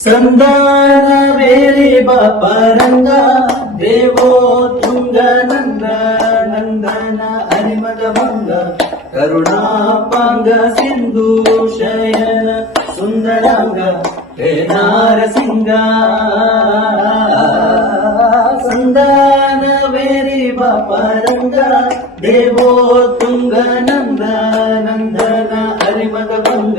ಸಂದಾನವೇರಿ ಬಾಪರಂಗ ದೇವೋ ತುಂಗ ನಂದ ನಂದನ ಹರಿಮದ ಭಂಗ ಕರುಣಾಪಾಂಗ ಸಿಂಧು ಶಯನ ಸುಂದರಾಂಗ ಹೇ ನಾರಸಿಂಗ ಸಂದಾನವೇರಿ ಬಾಪರಂಗ ದೇವೋ ತುಂಗ ನಂದ ನಂದನ ಹರಿಮದ ಭಂಗ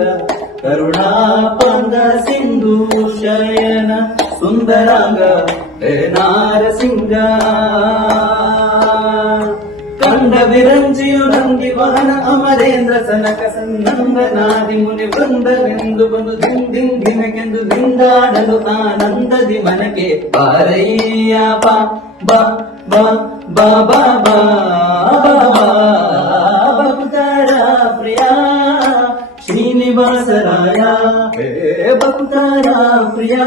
ಕರುಣಾಪಾಂಗ ಸಿಂಧು ಶಯನ ಸುಂದರಾಂಗ ಹೇ ನಾರಸಿಂಗ ಕಂಡ ವಿರಂಜಿಯು ನಂದಿ ವಾಹನ ಅಮರೇಂದ್ರ ಸನಕ ಸನ್ನಂದನಾದಿ ಮುನಿ ವೃಂದವೆಂದು ಬಂದು ದಿಂದಿನಗೆಂದು ದಿಂದಾಡಲು ಆನಂದದಿ ಮನಕ್ಕೆ ಬಾರಯ್ಯ ಬಾ ಬಾ ಬಾ ಬಾ ಬಾ ಬಾ ಭಕ್ತರ ಪ್ರಿಯ ಶ್ರೀನಿವಾಸರಾಯ ಹೇ ಭಕ್ತರ ಪ್ರಿಯ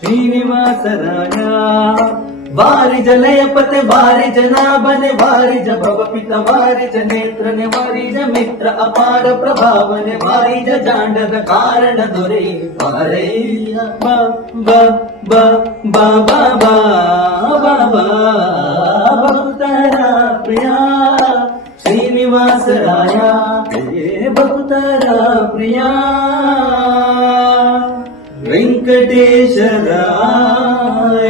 ಶ್ರೀನಿವಾಸರಾಯ ವಾರಿಜ ಲಯಪತೆ ವಾರಿಜ ನಾಭನೆ ವಾರಿಜ ಭವಪಿತ ವಾರಿಜ ನೇತ್ರನೆ ವಾರಿಜ ಮಿತ್ರ ಅಪಾರ ಪ್ರಭಾವನೆ ವಾರಿಜ ಜಾಂಡದ ಕಾರಣ ದೊರೆ ವಾರಯ್ಯ ಬಾ ಬಾ ಬಾ ಬಾ ಬಾ ಬಾ ಬಾ ಬಾ ಭಕ್ತರ ಪ್ರಿಯ ಶ್ರೀನಿವಾಸರಾಯ ಹೇ ಭಕ್ತರ ಪ್ರಿಯ ವೆಂಕಟೇಶರಾಯ